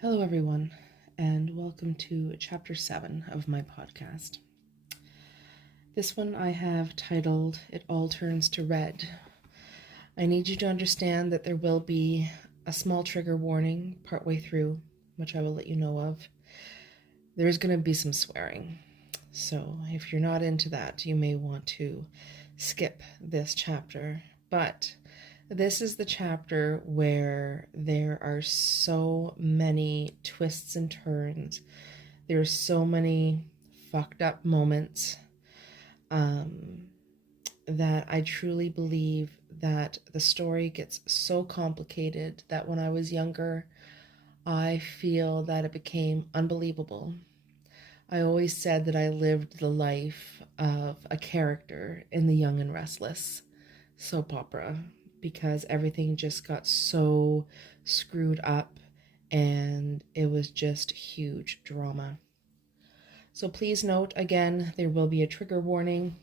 Hello, everyone, and welcome to Chapter 7 of my podcast. This one I have titled, It All Turns to Red. I need you to understand that there will be a small trigger warning partway through, which I will let you know of. There's going to be some swearing, so if you're not into that, you may want to skip this chapter, but this is the chapter where there are so many twists and turns. There's so many fucked up moments that I truly believe that the story gets so complicated that when I was younger, I feel that it became unbelievable. I always said that I lived the life of a character in The Young and Restless soap opera, because everything just got so screwed up and it was just huge drama. So please note, again, there will be a trigger warning,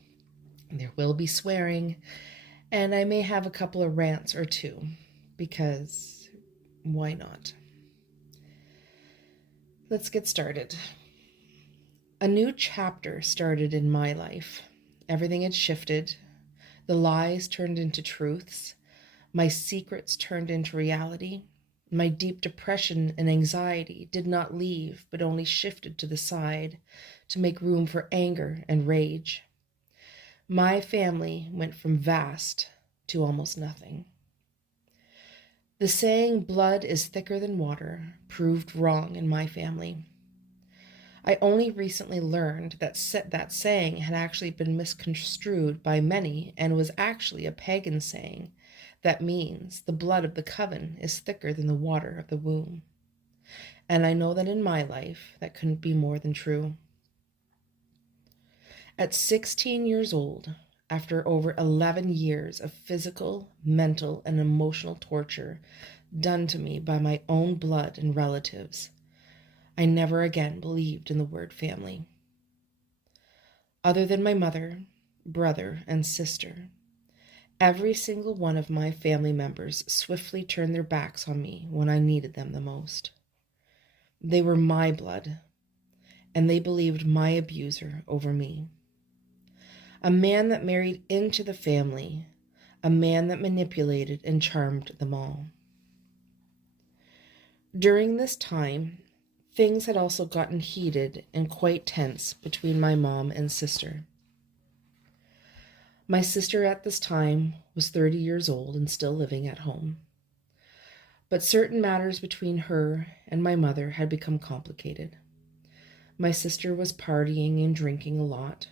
there will be swearing, and I may have a couple of rants or two, because why not? Let's get started. A new chapter started in my life. Everything had shifted. The lies turned into truths. My secrets turned into reality. My deep depression and anxiety did not leave, but only shifted to the side to make room for anger and rage. My family went from vast to almost nothing. The saying, blood is thicker than water, proved wrong in my family. I only recently learned that that saying had actually been misconstrued by many and was actually a pagan saying that means the blood of the coven is thicker than the water of the womb. And I know that in my life, that couldn't be more than true. At 16 years old, after over 11 years of physical, mental, and emotional torture done to me by my own blood and relatives, I never again believed in the word family. Other than my mother, brother, and sister, every single one of my family members swiftly turned their backs on me when I needed them the most. They were my blood, and they believed my abuser over me. A man that married into the family, a man that manipulated and charmed them all. During this time, things had also gotten heated and quite tense between my mom and sister. My sister at this time was 30 years old and still living at home. But certain matters between her and my mother had become complicated. My sister was partying and drinking a lot,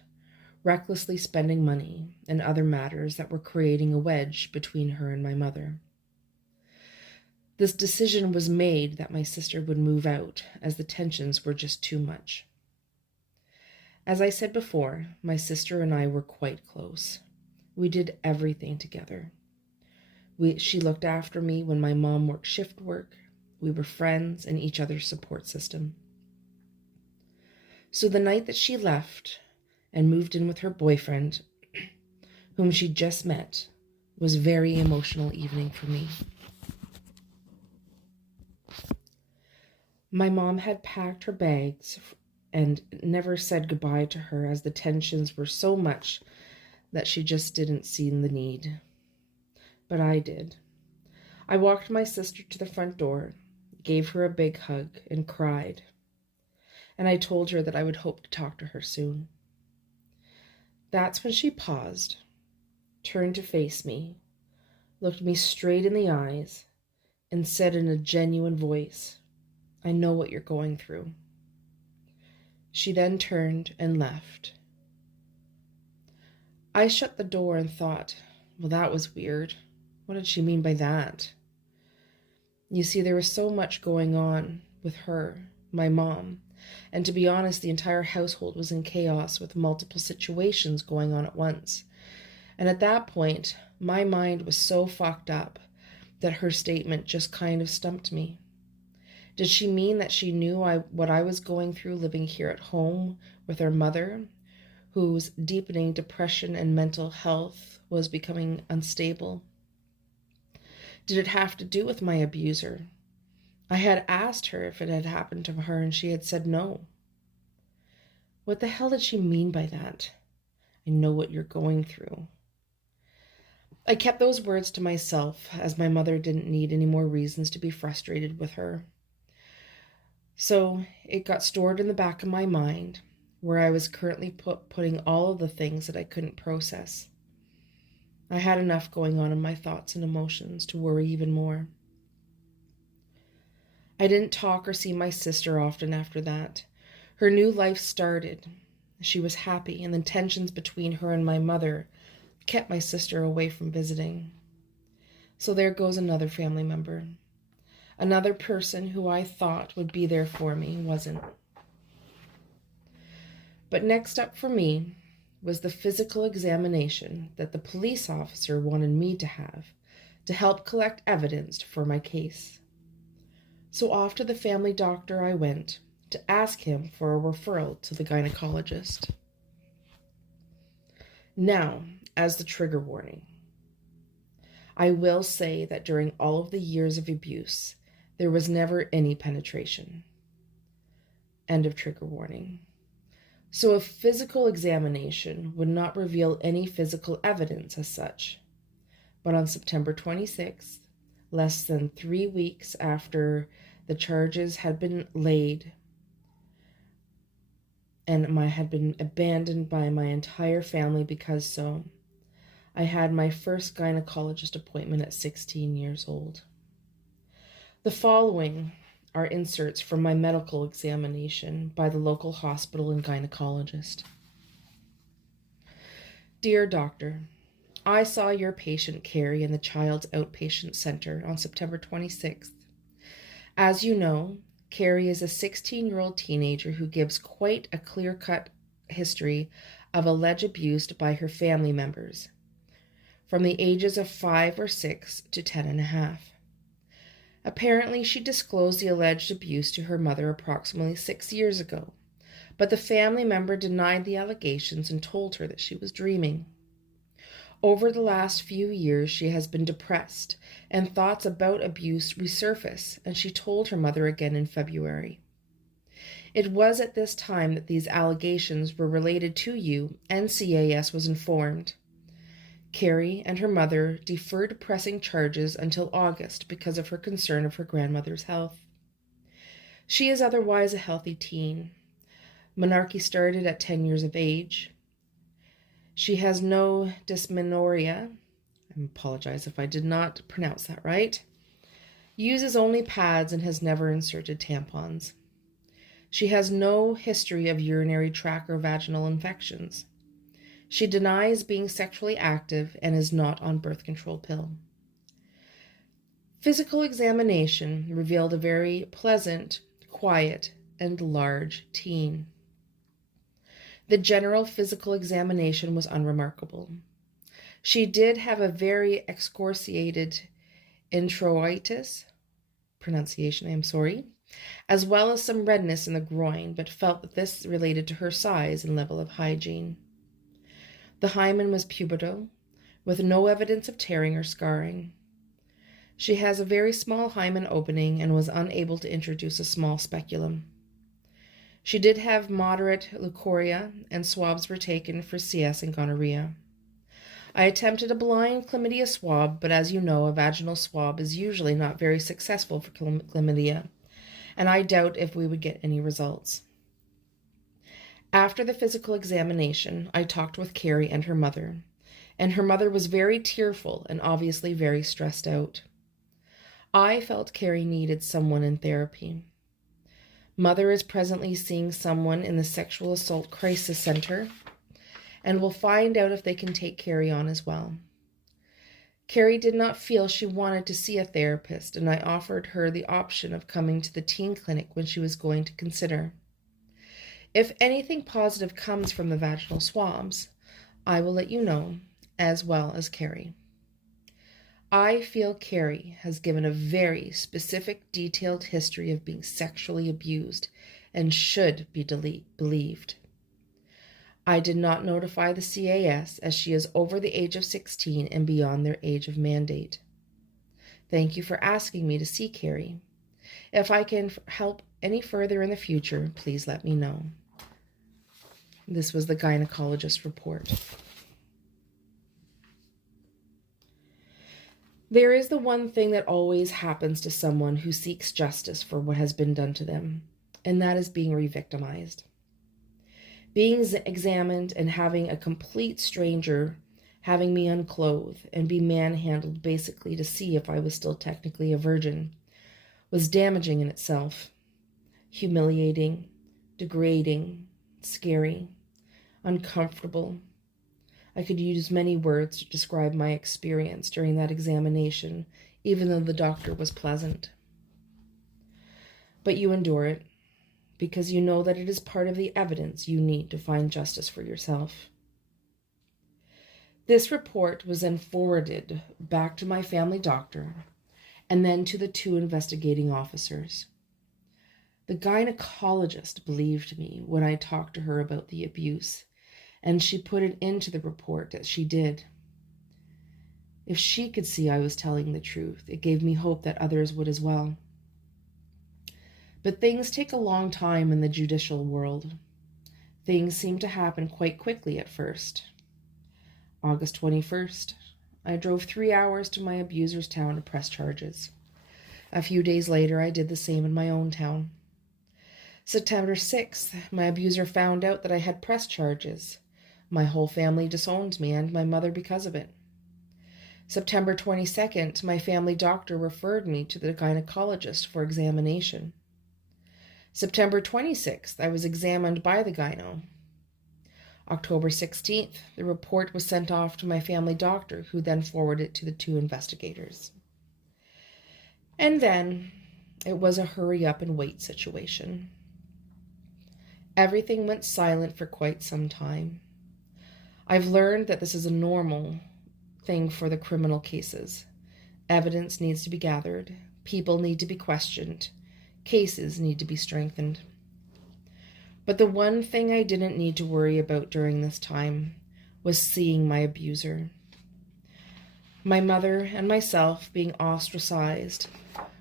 recklessly spending money, and other matters that were creating a wedge between her and my mother. This decision was made that my sister would move out as the tensions were just too much. As I said before, my sister and I were quite close. We did everything together. She looked after me when my mom worked shift work. We were friends and each other's support system. So the night that she left and moved in with her boyfriend, whom she just met, was a very emotional evening for me. My mom had packed her bags and never said goodbye to her, as the tensions were so much that she just didn't see the need. But I did. I walked my sister to the front door, gave her a big hug, and cried. And I told her that I would hope to talk to her soon. That's when she paused, turned to face me, looked me straight in the eyes, and said in a genuine voice, "I know what you're going through." She then turned and left. I shut the door and thought, well, that was weird. What did she mean by that? You see, there was so much going on with her, my mom, and to be honest, the entire household was in chaos with multiple situations going on at once. And at that point, my mind was so fucked up that her statement just kind of stumped me. Did she mean that she knew what I was going through living here at home with her mother, whose deepening depression and mental health was becoming unstable? Did it have to do with my abuser? I had asked her if it had happened to her, and she had said no. What the hell did she mean by that? I know what you're going through. I kept those words to myself, as my mother didn't need any more reasons to be frustrated with her. So it got stored in the back of my mind, where I was currently putting all of the things that I couldn't process. I had enough going on in my thoughts and emotions to worry even more. I didn't talk or see my sister often after that. Her new life started. She was happy, and the tensions between her and my mother kept my sister away from visiting. So there goes another family member. Another person who I thought would be there for me wasn't. But next up for me was the physical examination that the police officer wanted me to have to help collect evidence for my case. So off to the family doctor I went to ask him for a referral to the gynecologist. Now, as the trigger warning, I will say that during all of the years of abuse, there was never any penetration. End of trigger warning. So a physical examination would not reveal any physical evidence as such. But on September 26th, less than 3 weeks after the charges had been laid and I had been abandoned by my entire family because so, I had my first gynecologist appointment at 16 years old. The following are inserts from my medical examination by the local hospital and gynecologist. Dear doctor, I saw your patient Carrie in the Child's Outpatient Center on September 26th. As you know, Carrie is a 16-year-old teenager who gives quite a clear-cut history of alleged abuse by her family members, from the ages of 5 or 6 to 10 and a half. Apparently, she disclosed the alleged abuse to her mother approximately 6 years ago, but the family member denied the allegations and told her that she was dreaming. Over the last few years, she has been depressed, and thoughts about abuse resurface, and she told her mother again in February. It was at this time that these allegations were related to you, and CAS was informed. Carrie and her mother deferred pressing charges until August because of her concern of her grandmother's health. She is otherwise a healthy teen. Menarche started at 10 years of age. She has no dysmenorrhea. I apologize if I did not pronounce that right. Uses only pads and has never inserted tampons. She has no history of urinary tract or vaginal infections. She denies being sexually active and is not on birth control pill. Physical examination revealed a very pleasant, quiet, and large teen. The general physical examination was unremarkable. She did have a very excoriated introitus, as well as some redness in the groin, but felt that this related to her size and level of hygiene. The hymen was pubertal, with no evidence of tearing or scarring. She has a very small hymen opening and was unable to introduce a small speculum. She did have moderate leukorrhea, and swabs were taken for CS and gonorrhea. I attempted a blind chlamydia swab, but as you know, a vaginal swab is usually not very successful for chlamydia, and I doubt if we would get any results. After the physical examination, I talked with Carrie and her mother was very tearful and obviously very stressed out. I felt Carrie needed someone in therapy. Mother is presently seeing someone in the Sexual Assault Crisis Center and will find out if they can take Carrie on as well. Carrie did not feel she wanted to see a therapist, and I offered her the option of coming to the teen clinic when she was going to consider. If anything positive comes from the vaginal swabs, I will let you know, as well as Carrie. I feel Carrie has given a very specific, detailed history of being sexually abused and should be believed. I did not notify the CAS as she is over the age of 16 and beyond their age of mandate. Thank you for asking me to see Carrie. If I can help any further in the future, please let me know. This was the gynecologist report. There is the one thing that always happens to someone who seeks justice for what has been done to them, and that is being re-victimized. Being examined and having a complete stranger having me unclothed and be manhandled basically to see if I was still technically a virgin was damaging in itself, humiliating, degrading, scary, uncomfortable. I could use many words to describe my experience during that examination, even though the doctor was pleasant. But you endure it, because you know that it is part of the evidence you need to find justice for yourself. This report was then forwarded back to my family doctor and then to the 2 investigating officers. The gynecologist believed me when I talked to her about the abuse, and she put it into the report that she did. If she could see I was telling the truth, it gave me hope that others would as well. But things take a long time in the judicial world. Things seem to happen quite quickly at first. August 21st, I drove 3 hours to my abuser's town to press charges. A few days later, I did the same in my own town. September 6th, my abuser found out that I had pressed charges. My whole family disowned me and my mother because of it. September 22nd, my family doctor referred me to the gynecologist for examination. September 26th, I was examined by the gyno. October 16th, the report was sent off to my family doctor, who then forwarded it to the 2 investigators. And then it was a hurry up and wait situation. Everything went silent for quite some time. I've learned that this is a normal thing for the criminal cases. Evidence needs to be gathered. People need to be questioned. Cases need to be strengthened. But the one thing I didn't need to worry about during this time was seeing my abuser. My mother and myself being ostracized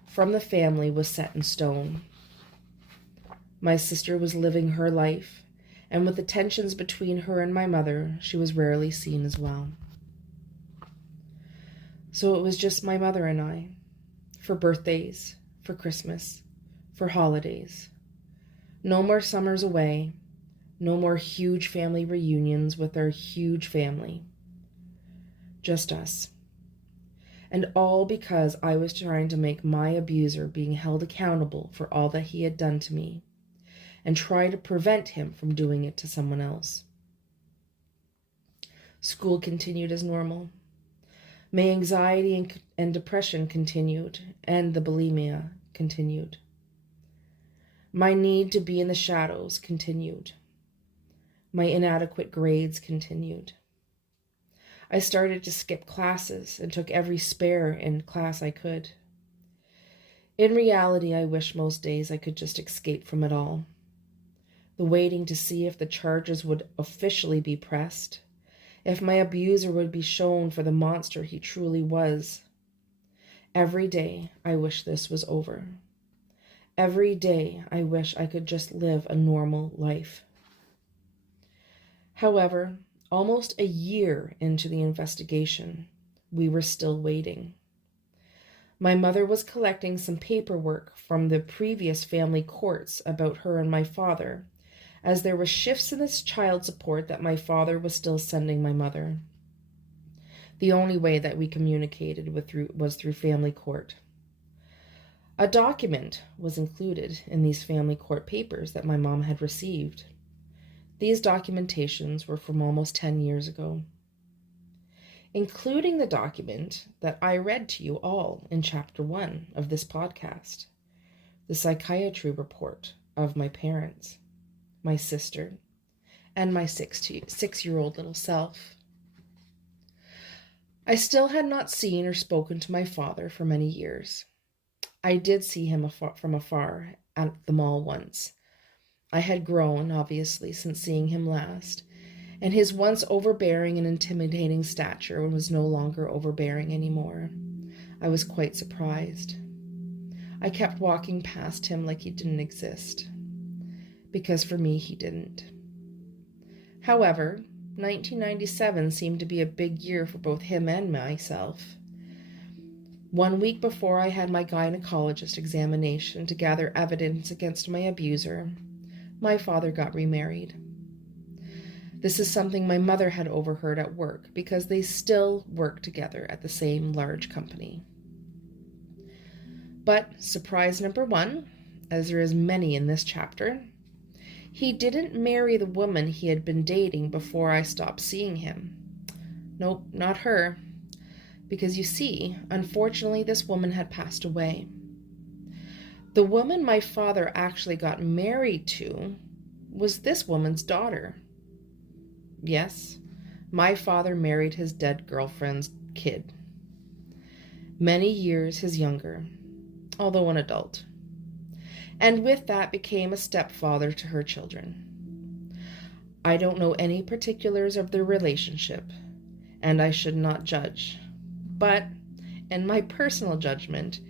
from the family was set in stone. My sister was living her life, and with the tensions between her and my mother, she was rarely seen as well. So it was just my mother and I, for birthdays, for Christmas, for holidays. No more summers away, no more huge family reunions with our huge family. Just us. And all because I was trying to make my abuser being held accountable for all that he had done to me, and try to prevent him from doing it to someone else. School continued as normal. My anxiety and depression continued, and the bulimia continued. My need to be in the shadows continued. My inadequate grades continued. I started to skip classes and took every spare in class I could. In reality, I wish most days I could just escape from it all. The waiting to see if the charges would officially be pressed, if my abuser would be shown for the monster he truly was. Every day, I wish this was over. Every day, I wish I could just live a normal life. However, almost a year into the investigation, we were still waiting. My mother was collecting some paperwork from the previous family courts about her and my father, as there were shifts in this child support that my father was still sending my mother. The only way that we communicated was through family court. A document was included in these family court papers that my mom had received. These documentations were from almost 10 years ago, including the document that I read to you all in Chapter 1 of this podcast, the psychiatry report of my parents, my sister, and my 6-year-old little self. I still had not seen or spoken to my father for many years. I did see him from afar at the mall once. I had grown, obviously, since seeing him last, and his once overbearing and intimidating stature was no longer overbearing anymore. I was quite surprised. I kept walking past him like he didn't exist, because for me, he didn't. However, 1997 seemed to be a big year for both him and myself. 1 week before I had my gynecologist examination to gather evidence against my abuser, my father got remarried. This is something my mother had overheard at work because they still work together at the same large company. But surprise number one, as there is many in this chapter, he didn't marry the woman he had been dating before I stopped seeing him. Nope, not her. Because you see, unfortunately, this woman had passed away. The woman my father actually got married to was this woman's daughter. Yes, my father married his dead girlfriend's kid. Many years his younger, although an adult. And with that became a stepfather to her children. I don't know any particulars of their relationship, and I should not judge. But, in my personal judgment,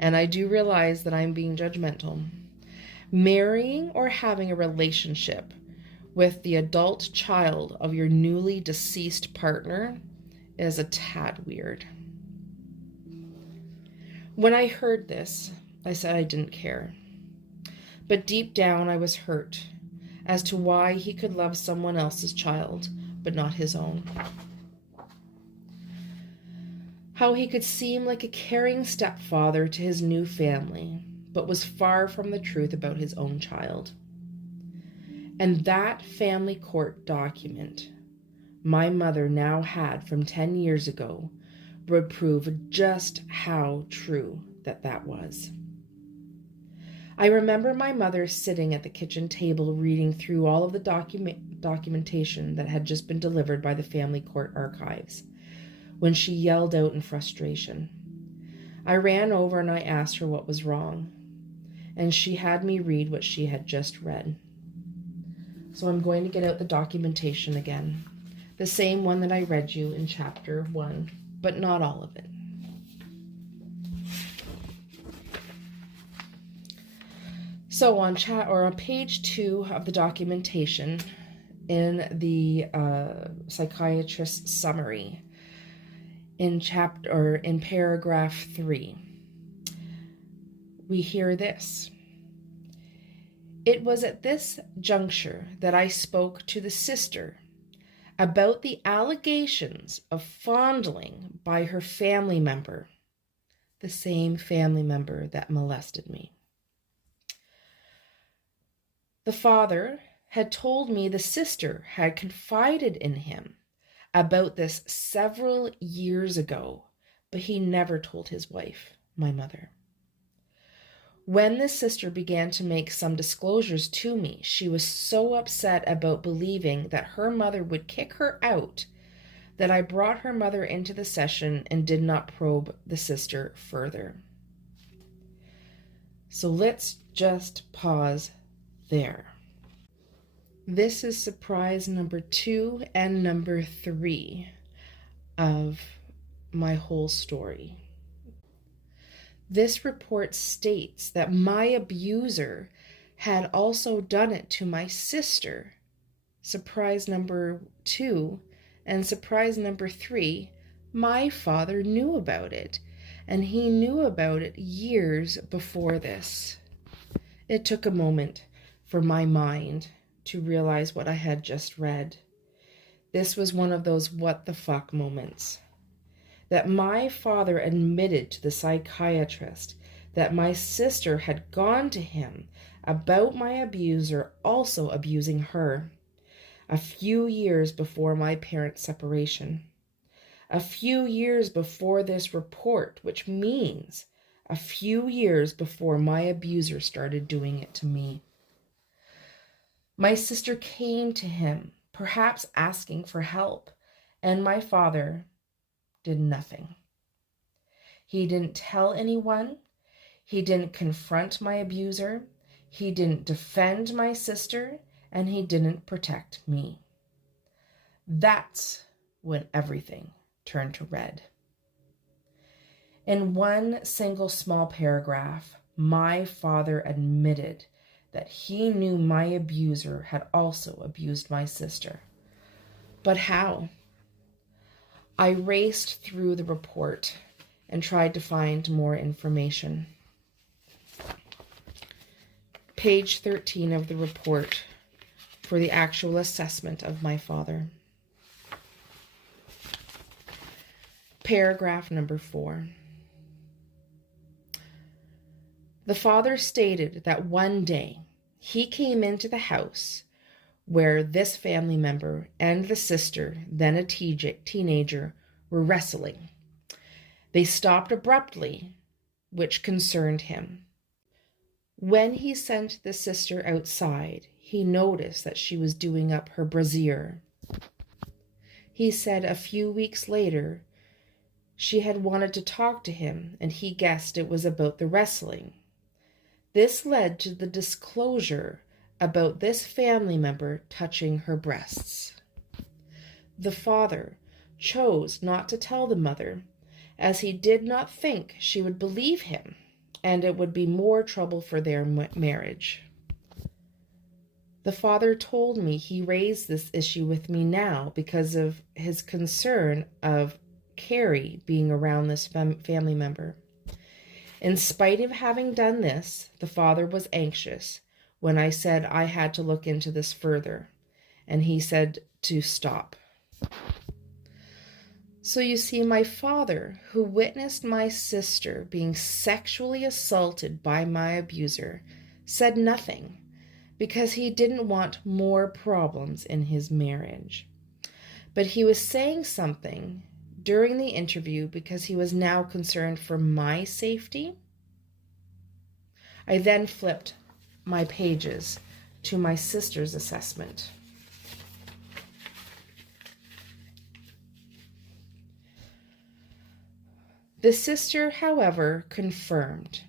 and I do realize that I'm being judgmental, marrying or having a relationship with the adult child of your newly deceased partner is a tad weird. When I heard this, I said I didn't care. But deep down I was hurt as to why he could love someone else's child, but not his own. How he could seem like a caring stepfather to his new family, but was far from the truth about his own child. And that family court document my mother now had from 10 years ago would prove just how true that was. I remember my mother sitting at the kitchen table reading through all of the documentation that had just been delivered by the family court archives, when she yelled out in frustration. I ran over and I asked her what was wrong, and she had me read what she had just read. So I'm going to get out the documentation again, the same one that I read you in chapter 1, but not all of it. So on page 2 of the documentation, in the psychiatrist's summary, in paragraph 3, we hear this. It was at this juncture that I spoke to the sister about the allegations of fondling by her family member, the same family member that molested me. The father had told me the sister had confided in him about this several years ago, but he never told his wife, my mother. When the sister began to make some disclosures to me, she was so upset about believing that her mother would kick her out that I brought her mother into the session and did not probe the sister further. So let's just pause there. This is surprise number 2 and number 3 of my whole story. This report states that my abuser had also done it to my sister. Surprise number 2 and surprise number 3, my father knew about it, and he knew about it years before this. It took a moment for my mind to realize what I had just read. This was one of those what the fuck moments. That my father admitted to the psychiatrist that my sister had gone to him about my abuser also abusing her, a few years before my parents' separation, a few years before this report, which means a few years before my abuser started doing it to me. My sister came to him, perhaps asking for help, and my father did nothing. He didn't tell anyone. He didn't confront my abuser. He didn't defend my sister, and he didn't protect me. That's when everything turned to red. In one single small paragraph, my father admitted that he knew my abuser had also abused my sister. But how? I raced through the report and tried to find more information. Page 13 of the report for the actual assessment of my father. Paragraph number 4. The father stated that one day he came into the house where this family member and the sister, then a teenager, were wrestling. They stopped abruptly, which concerned him. When he sent the sister outside, he noticed that she was doing up her brassiere. He said a few weeks later she had wanted to talk to him, and he guessed it was about the wrestling. This led to the disclosure about this family member touching her breasts. The father chose not to tell the mother, as he did not think she would believe him, and it would be more trouble for their marriage. The father told me he raised this issue with me now because of his concern of Carrie being around this family member. In spite of having done this, the father was anxious when I said I had to look into this further, and he said to stop. So you see, my father, who witnessed my sister being sexually assaulted by my abuser, said nothing because he didn't want more problems in his marriage. But he was saying something during the interview because he was now concerned for my safety. I then flipped my pages to my sister's assessment. The sister, however, confirmed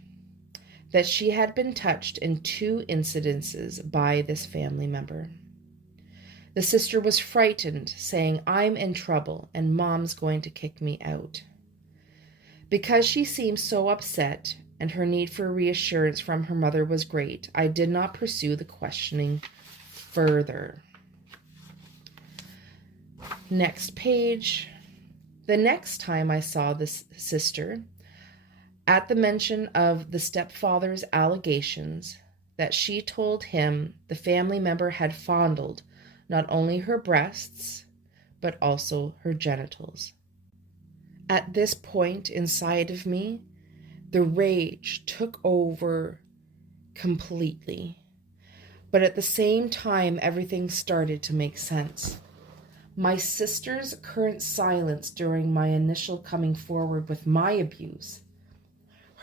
that she had been touched in 2 incidences by this family member. The sister was frightened, saying, "I'm in trouble and Mom's going to kick me out." Because she seemed so upset and her need for reassurance from her mother was great, I did not pursue the questioning further. Next page. The next time I saw this sister, at the mention of the stepfather's allegations that she told him the family member had fondled not only her breasts, but also her genitals. At this point inside of me, the rage took over completely. But at the same time, everything started to make sense. My sister's current silence during my initial coming forward with my abuse,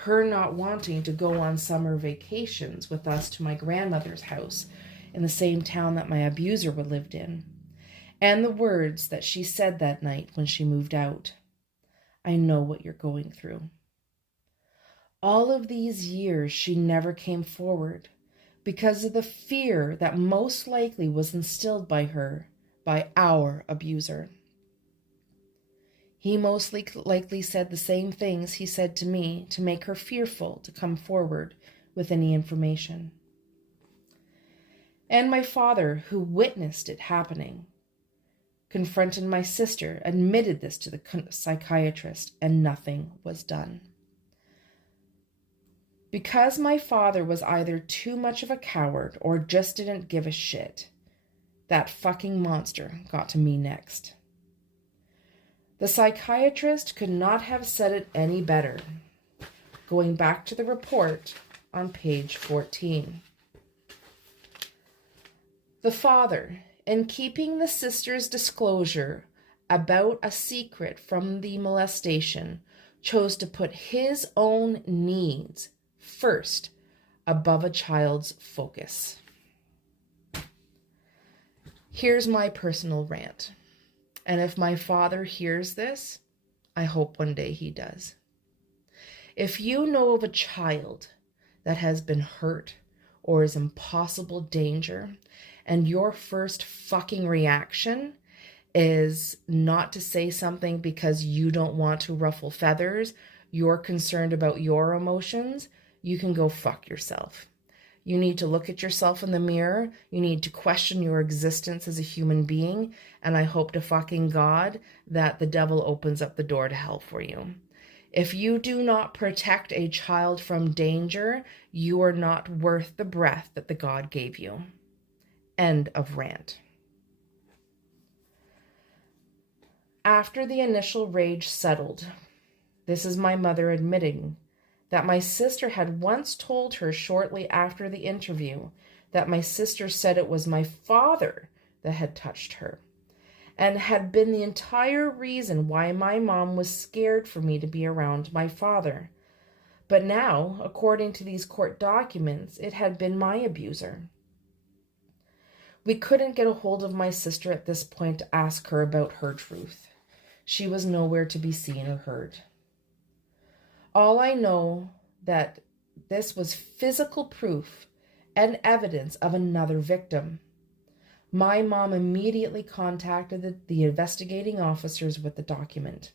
her not wanting to go on summer vacations with us to my grandmother's house in the same town that my abuser lived in, and the words that she said that night when she moved out. "I know what you're going through." All of these years she never came forward because of the fear that most likely was instilled by her, by our abuser. He most likely said the same things he said to me to make her fearful to come forward with any information. And my father, who witnessed it happening, confronted my sister, admitted this to the psychiatrist, and nothing was done. Because my father was either too much of a coward or just didn't give a shit, that fucking monster got to me next. The psychiatrist could not have said it any better. Going back to the report on page 14. The father, in keeping the sister's disclosure about a secret from the molestation, chose to put his own needs first above a child's focus. Here's my personal rant. And if my father hears this, I hope one day he does. If you know of a child that has been hurt or is in possible danger, and your first fucking reaction is not to say something because you don't want to ruffle feathers, you're concerned about your emotions, you can go fuck yourself. You need to look at yourself in the mirror. You need to question your existence as a human being. And I hope to fucking God that the devil opens up the door to hell for you. If you do not protect a child from danger, you are not worth the breath that the God gave you. End of rant. After the initial rage settled, this is my mother admitting that my sister had once told her shortly after the interview that my sister said it was my father that had touched her and had been the entire reason why my mom was scared for me to be around my father. But now, according to these court documents, it had been my abuser. We couldn't get a hold of my sister at this point to ask her about her truth. She was nowhere to be seen or heard. All I know that this was physical proof and evidence of another victim. My mom immediately contacted the investigating officers with the document.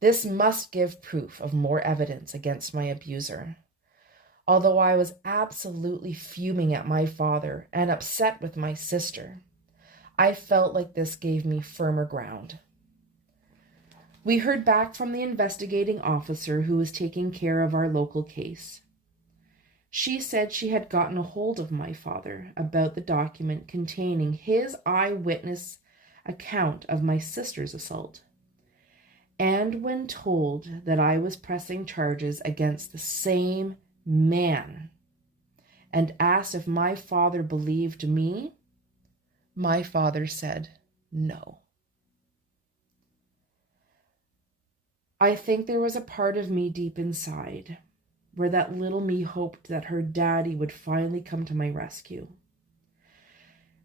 This must give proof of more evidence against my abuser. Although I was absolutely fuming at my father and upset with my sister, I felt like this gave me firmer ground. We heard back from the investigating officer who was taking care of our local case. She said she had gotten a hold of my father about the document containing his eyewitness account of my sister's assault. And when told that I was pressing charges against the same man and asked if my father believed me, my father said no. I think there was a part of me deep inside where that little me hoped that her daddy would finally come to my rescue.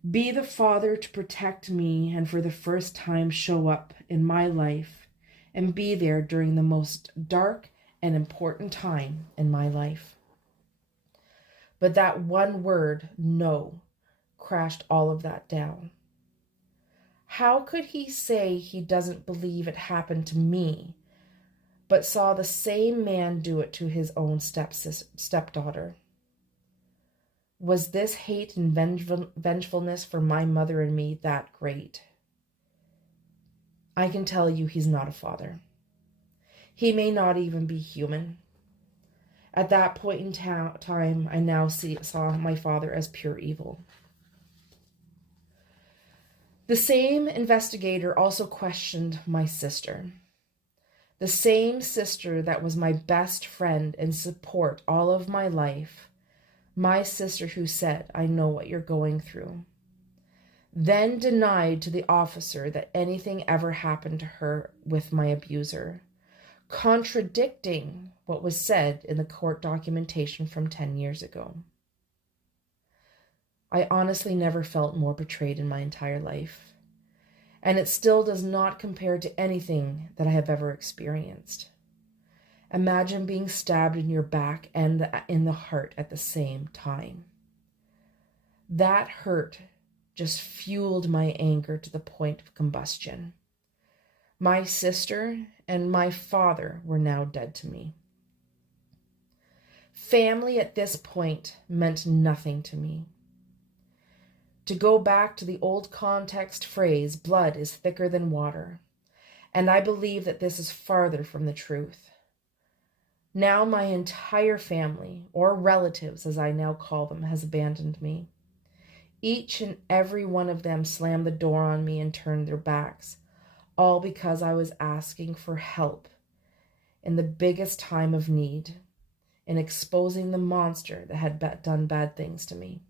Be the father to protect me and for the first time show up in my life and be there during the most dark and important time in my life. But that one word, no, crashed all of that down. How could he say he doesn't believe it happened to me, but saw the same man do it to his own stepdaughter? Was this hate and vengefulness for my mother and me that great? I can tell you he's not a father. He may not even be human. At that point in time, I now saw my father as pure evil. The same investigator also questioned my sister. The same sister that was my best friend and support all of my life. My sister who said, I know what you're going through. Then denied to the officer that anything ever happened to her with my abuser, contradicting what was said in the court documentation from 10 years ago. I honestly never felt more betrayed in my entire life, and it still does not compare to anything that I have ever experienced. Imagine being stabbed in your back and in the heart at the same time. That hurt just fueled my anger to the point of combustion. My sister and my father were now dead to me. Family at this point meant nothing to me. To go back to the old context phrase, blood is thicker than water, and I believe that this is farther from the truth. Now my entire family, or relatives as I now call them, has abandoned me. Each and every one of them slammed the door on me and turned their backs, all because I was asking for help in the biggest time of need, in exposing the monster that had done bad things to me.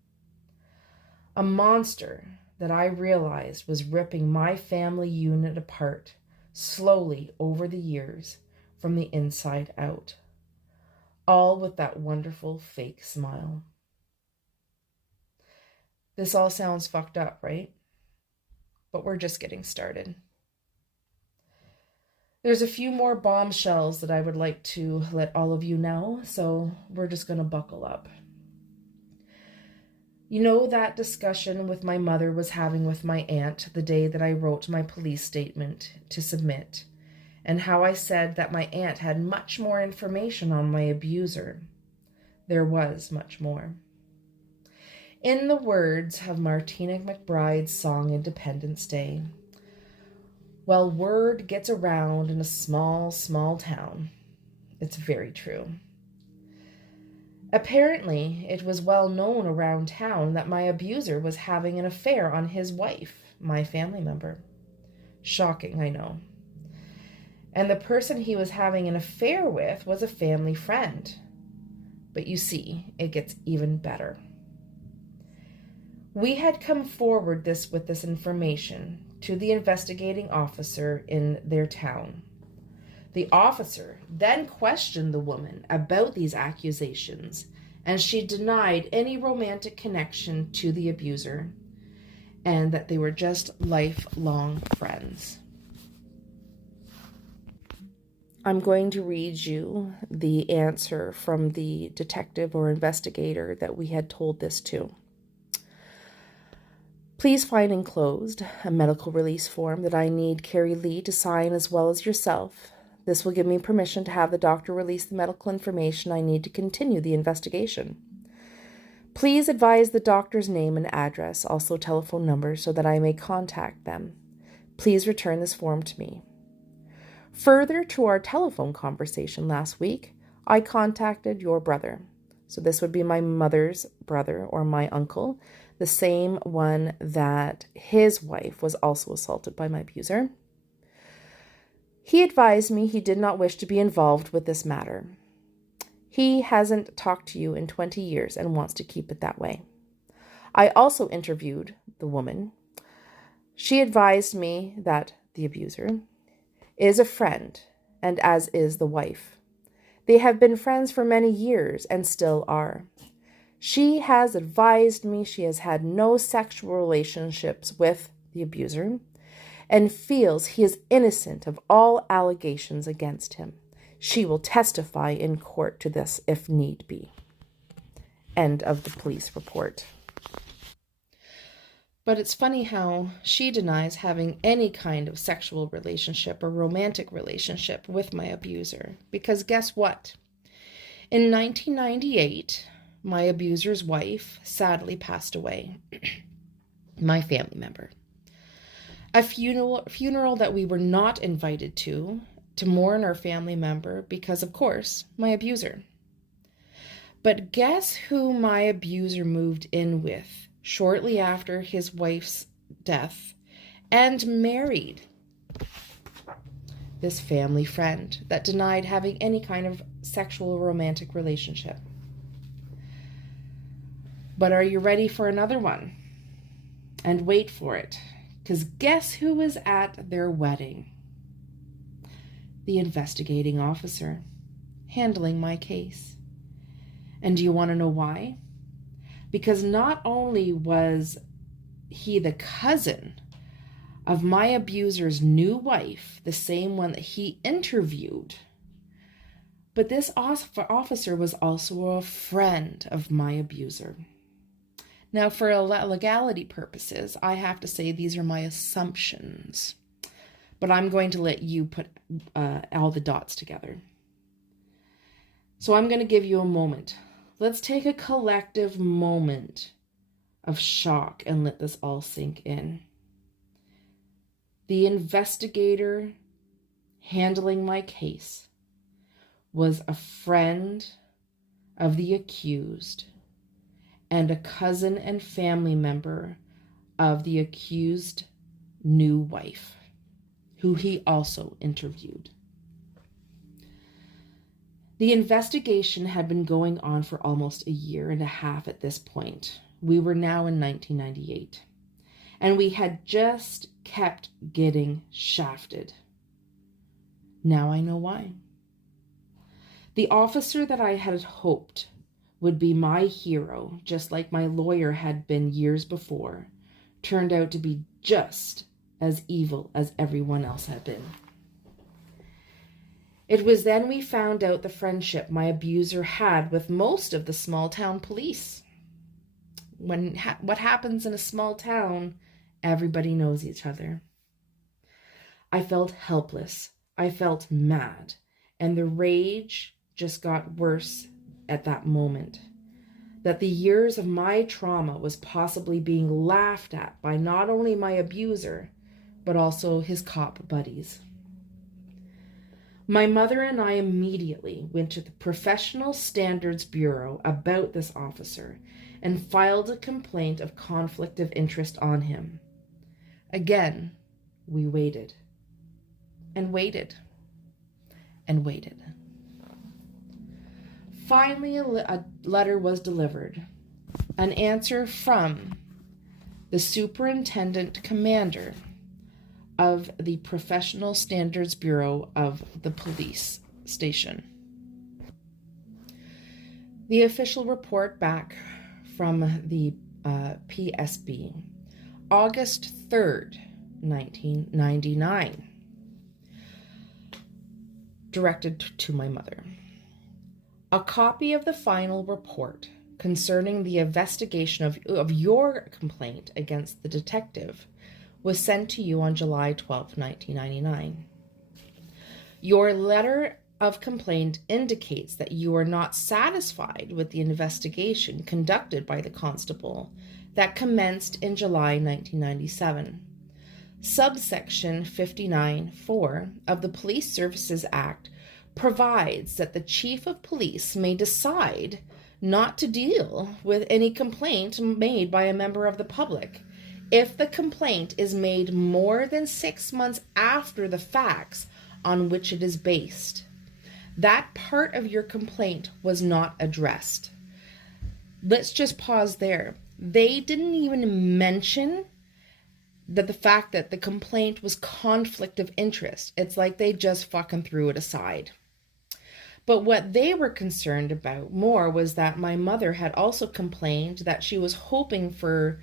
A monster that I realized was ripping my family unit apart slowly over the years from the inside out, all with that wonderful fake smile. This all sounds fucked up, right? But we're just getting started. There's a few more bombshells that I would like to let all of you know, so we're just going to buckle up. You know that discussion with my mother was having with my aunt the day that I wrote my police statement to submit, and how I said that my aunt had much more information on my abuser. there was much more. In the words of Martina McBride's song Independence Day, well, word gets around in a small, small town. It's very true. Apparently, it was well known around town that my abuser was having an affair on his wife, my family member. Shocking, I know. And the person he was having an affair with was a family friend. But you see, it gets even better. We had come forward with this information to the investigating officer in their town. The officer then questioned the woman about these accusations, and she denied any romantic connection to the abuser and that they were just lifelong friends. I'm going to read you the answer from the detective or investigator that we had told this to. Please find enclosed a medical release form that I need Carrie Lee to sign as well as yourself. This will give me permission to have the doctor release the medical information I need to continue the investigation. Please advise the doctor's name and address, also telephone number, so that I may contact them. Please return this form to me. Further to our telephone conversation last week, I contacted your brother. So this would be my mother's brother or my uncle, the same one that his wife was also assaulted by my abuser. He advised me he did not wish to be involved with this matter. He hasn't talked to you in 20 years and wants to keep it that way. I also interviewed the woman. She advised me that the abuser is a friend, and as is the wife. They have been friends for many years and still are. She has advised me she has had no sexual relationships with the abuser and feels he is innocent of all allegations against him. She will testify in court to this if need be. End of the police report. But it's funny how she denies having any kind of sexual relationship or romantic relationship with my abuser. Because guess what? In 1998, my abuser's wife sadly passed away. My family member. A funeral that we were not invited to mourn our family member because, of course, my abuser. But guess who my abuser moved in with shortly after his wife's death and married? This family friend that denied having any kind of sexual or romantic relationship. But are you ready for another one? And wait for it, because guess who was at their wedding? The investigating officer handling my case. And do you want to know why? Because not only was he the cousin of my abuser's new wife, the same one that he interviewed, but this officer was also a friend of my abuser. Now, for legality purposes, I have to say these are my assumptions, but I'm going to let you put all the dots together. So I'm going to give you a moment. Let's take a collective moment of shock and let this all sink in. The investigator handling my case was a friend of the accused and a cousin and family member of the accused new wife, who he also interviewed. The investigation had been going on for almost a year and a half at this point. We were now in 1998, and we had just kept getting shafted. Now I know why. The officer that I had hoped would be my hero, just like my lawyer had been years before, turned out to be just as evil as everyone else had been. It was then we found out the friendship my abuser had with most of the small town police. What happens in a small town, everybody knows each other. I felt helpless. I felt mad. And the rage just got worse at that moment that the years of my trauma was possibly being laughed at by not only my abuser, but also his cop buddies. My mother and I immediately went to the Professional Standards Bureau about this officer and filed a complaint of conflict of interest on him. Again, we waited and waited and waited. Finally, a letter was delivered, an answer from the Superintendent Commander of the Professional Standards Bureau of the police station. The official report back from the PSB, August 3rd, 1999, directed to my mother. A copy of the final report concerning the investigation of your complaint against the detective was sent to you on July 12, 1999. Your letter of complaint indicates that you are not satisfied with the investigation conducted by the constable that commenced in July 1997. Subsection 59(4) of the Police Services Act provides that the Chief of Police may decide not to deal with any complaint made by a member of the public if the complaint is made more than 6 months after the facts on which it is based. That part of your complaint was not addressed. Let's just pause there. They didn't even mention that the fact that the complaint was conflict of interest. It's like they just fucking threw it aside. But what they were concerned about more was that my mother had also complained that she was hoping for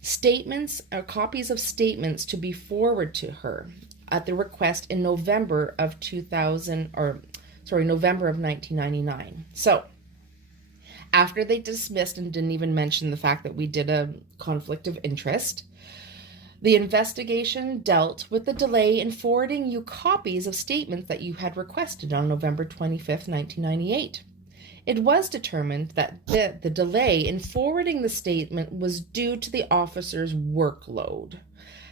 statements or copies of statements to be forwarded to her at the request in November of 1999. So after they dismissed and didn't even mention the fact that we did a conflict of interest, the investigation dealt with the delay in forwarding you copies of statements that you had requested on November 25th, 1998. It was determined that the delay in forwarding the statement was due to the officer's workload.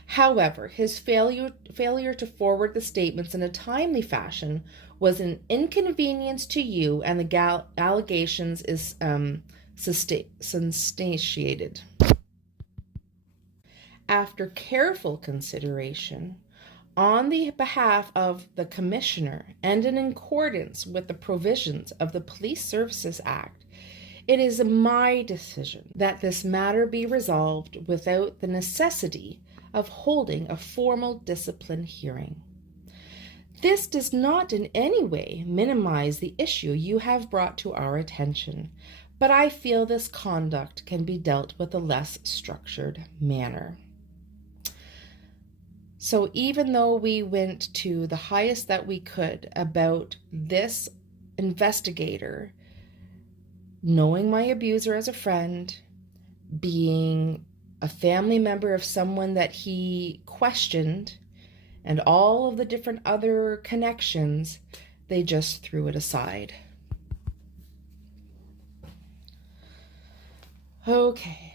However, his failure to forward the statements in a timely fashion was an inconvenience to you, and the allegations is substantiated. After careful consideration, on the behalf of the Commissioner and in accordance with the provisions of the Police Services Act, it is my decision that this matter be resolved without the necessity of holding a formal discipline hearing. This does not in any way minimize the issue you have brought to our attention, but I feel this conduct can be dealt with a less structured manner. So even though we went to the highest that we could about this investigator knowing my abuser as a friend, being a family member of someone that he questioned, and all of the different other connections, they just threw it aside. Okay.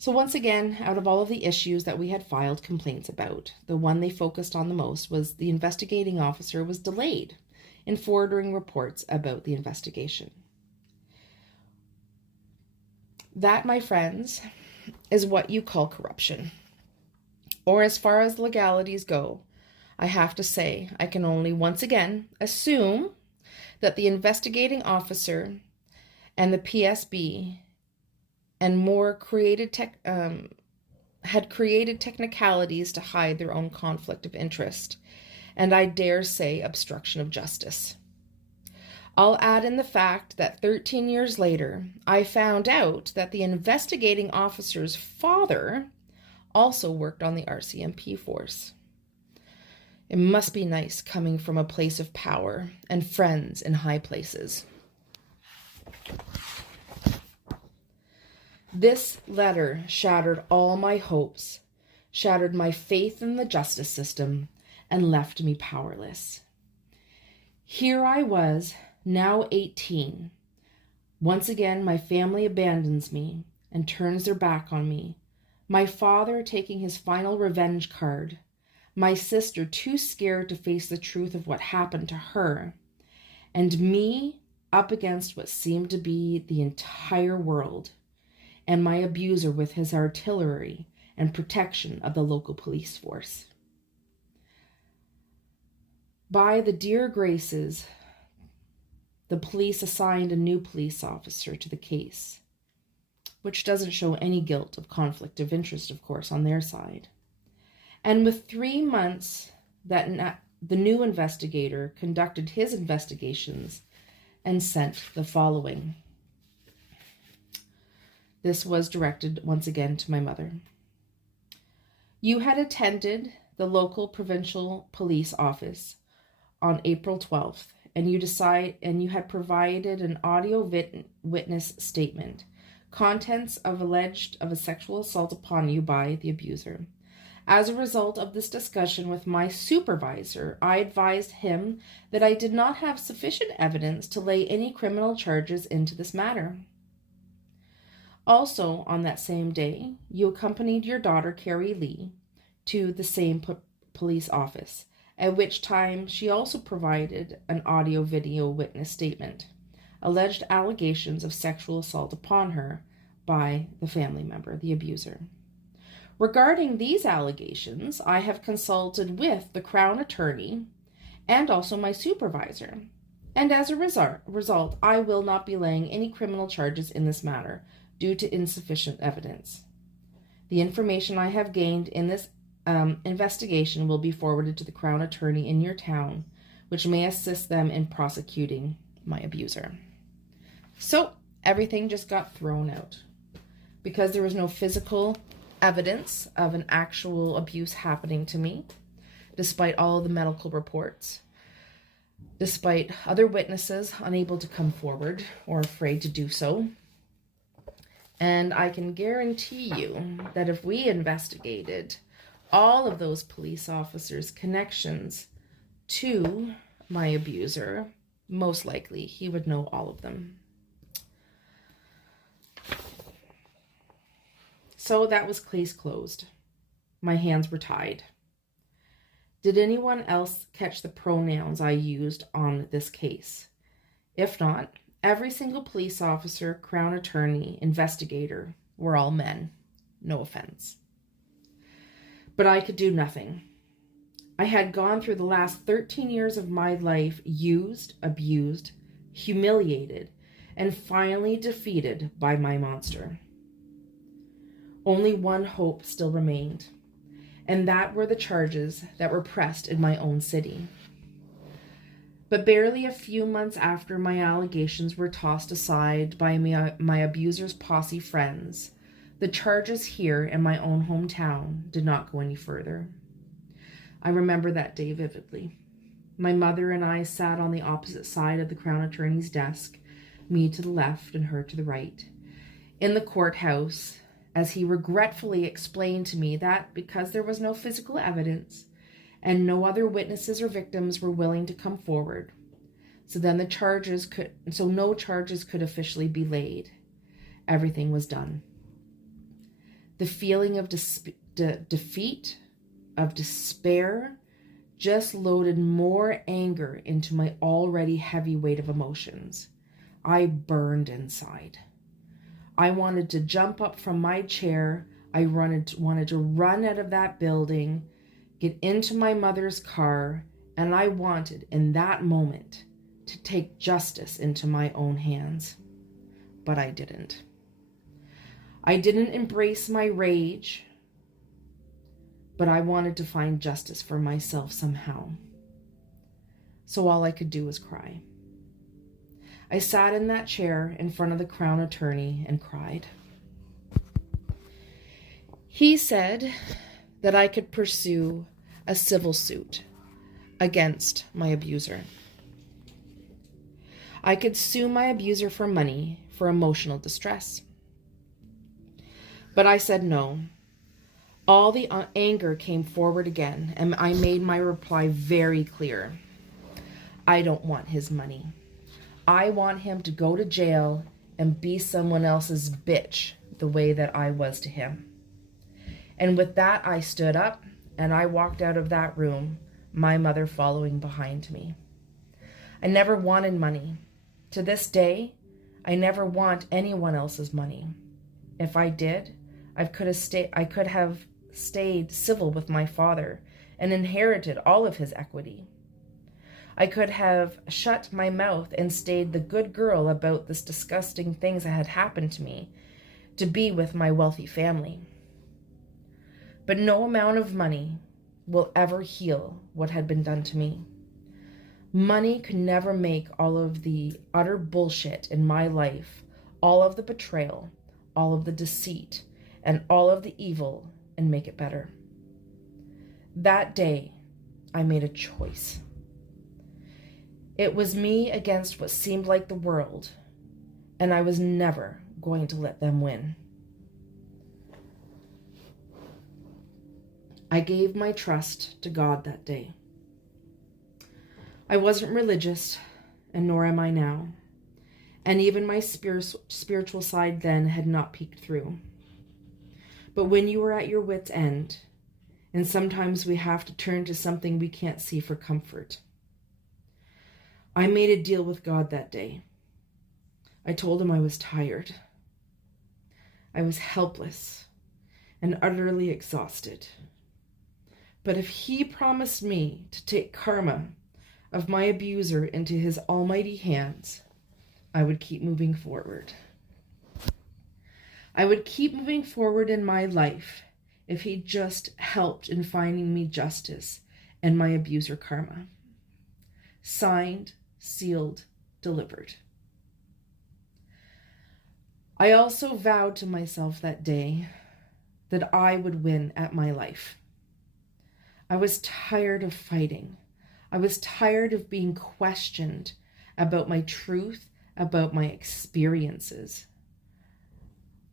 So once again, out of all of the issues that we had filed complaints about, the one they focused on the most was the investigating officer was delayed in forwarding reports about the investigation. That, my friends, is what you call corruption. Or as far as legalities go, I have to say I can only once again assume that the investigating officer and the PSB and more had created technicalities to hide their own conflict of interest, and I dare say obstruction of justice. I'll add in the fact that 13 years later, I found out that the investigating officer's father also worked on the RCMP force. It must be nice coming from a place of power and friends in high places. This letter shattered all my hopes, shattered my faith in the justice system, and left me powerless. Here I was, now 18. Once again, my family abandons me and turns their back on me. My father taking his final revenge card. My sister too scared to face the truth of what happened to her. And me up against what seemed to be the entire world. And my abuser with his artillery and protection of the local police force. By the dear graces, the police assigned a new police officer to the case, which doesn't show any guilt of conflict of interest, of course, on their side. And with 3 months, the new investigator conducted his investigations and sent the following. This was directed once again to my mother. You had attended the local provincial police office on April 12th, and you had provided an audio witness statement, contents of a sexual assault upon you by the abuser. As a result of this discussion with my supervisor, I advised him that I did not have sufficient evidence to lay any criminal charges into this matter. Also, on that same day, you accompanied your daughter, Carrie Lee, to the same police office, at which time she also provided an audio-video witness statement, alleged allegations of sexual assault upon her by the family member, the abuser. Regarding these allegations, I have consulted with the Crown Attorney and also my supervisor, and as a result, I will not be laying any criminal charges in this matter due to insufficient evidence. The information I have gained in this investigation will be forwarded to the Crown Attorney in your town, which may assist them in prosecuting my abuser. So everything just got thrown out because there was no physical evidence of an actual abuse happening to me, despite all the medical reports, despite other witnesses unable to come forward or afraid to do so. And I can guarantee you that if we investigated all of those police officers' connections to my abuser, most likely he would know all of them. So that was case closed. My hands were tied. Did anyone else catch the pronouns I used on this case? If not, every single police officer, Crown Attorney, investigator were all men. No offense. But I could do nothing. I had gone through the last 13 years of my life used, abused, humiliated, and finally defeated by my monster. Only one hope still remained, and that were the charges that were pressed in my own city. But barely a few months after my allegations were tossed aside by my abuser's posse friends, the charges here in my own hometown did not go any further. I remember that day vividly. My mother and I sat on the opposite side of the Crown Attorney's desk, me to the left and her to the right, in the courthouse, as he regretfully explained to me that because there was no physical evidence and no other witnesses or victims were willing to come forward, so no charges could officially be laid. Everything was done. The feeling of defeat, of despair, just loaded more anger into my already heavy weight of emotions. I burned inside. I wanted to jump up from my chair. I wanted to run out of that building, get into my mother's car, and I wanted, in that moment, to take justice into my own hands. But I didn't. I didn't embrace my rage, but I wanted to find justice for myself somehow. So all I could do was cry. I sat in that chair in front of the Crown Attorney and cried. He said that I could pursue a civil suit against my abuser. I could sue my abuser for money for emotional distress. But I said no. All the anger came forward again, and I made my reply very clear. I don't want his money. I want him to go to jail and be someone else's bitch the way that I was to him. And with that, I stood up and I walked out of that room, my mother following behind me. I never wanted money. To this day, I never want anyone else's money. If I did, I could have stayed civil with my father and inherited all of his equity. I could have shut my mouth and stayed the good girl about this disgusting things that had happened to me to be with my wealthy family. But no amount of money will ever heal what had been done to me. Money could never make all of the utter bullshit in my life, all of the betrayal, all of the deceit, and all of the evil, and make it better. That day, I made a choice. It was me against what seemed like the world, and I was never going to let them win. I gave my trust to God that day. I wasn't religious, and nor am I now, and even my spiritual side then had not peeked through. But when you are at your wit's end, and sometimes we have to turn to something we can't see for comfort, I made a deal with God that day. I told him I was tired. I was helpless and utterly exhausted. But if he promised me to take karma of my abuser into his almighty hands, I would keep moving forward. I would keep moving forward in my life if he just helped in finding me justice and my abuser karma. Signed, sealed, delivered. I also vowed to myself that day that I would win at my life. I was tired of fighting. I was tired of being questioned about my truth, about my experiences.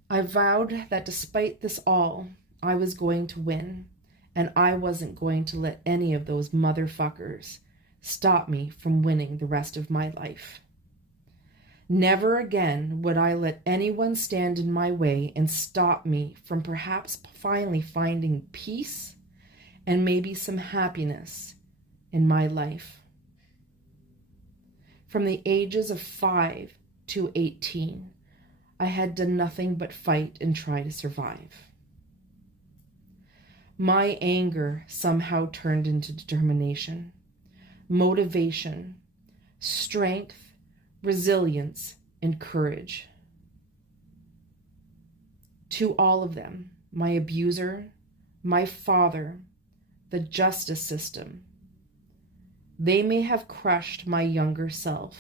I vowed that despite this all, I was going to win, and I wasn't going to let any of those motherfuckers stop me from winning the rest of my life. Never again would I let anyone stand in my way and stop me from perhaps finally finding peace and maybe some happiness in my life. From the ages of 5 to 18, I had done nothing but fight and try to survive. My anger somehow turned into determination, motivation, strength, resilience, and courage. To all of them, my abuser, my father, the justice system, they may have crushed my younger self,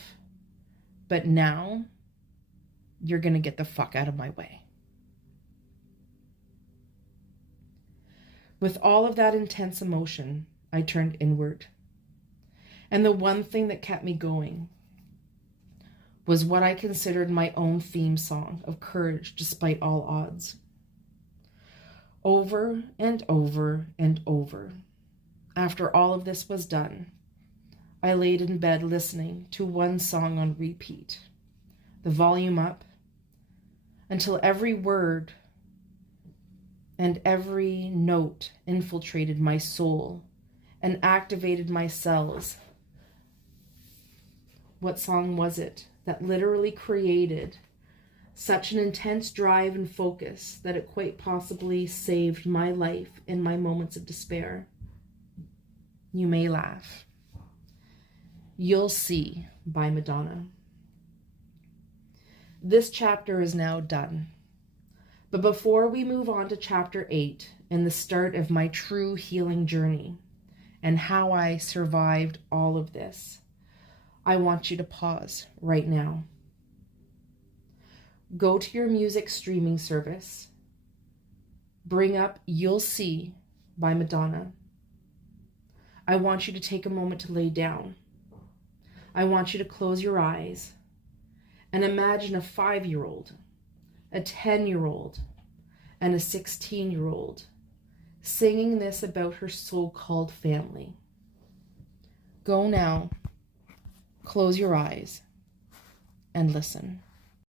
but now you're going to get the fuck out of my way. With all of that intense emotion, I turned inward. And the one thing that kept me going was what I considered my own theme song of courage despite all odds. Over and over and over, after all of this was done, I laid in bed listening to one song on repeat, the volume up, until every word and every note infiltrated my soul and activated my cells. What song was it that literally created such an intense drive and focus that it quite possibly saved my life in my moments of despair? You may laugh. You'll See by Madonna. This chapter is now done. But before we move on to chapter 8 and the start of my true healing journey and how I survived all of this, I want you to pause right now. Go to your music streaming service. Bring up You'll See by Madonna. I want you to take a moment to lay down. I want you to close your eyes and imagine a 5-year-old, a 10-year-old, and a 16-year-old singing this about her so-called family. Go now. Close your eyes. and listen.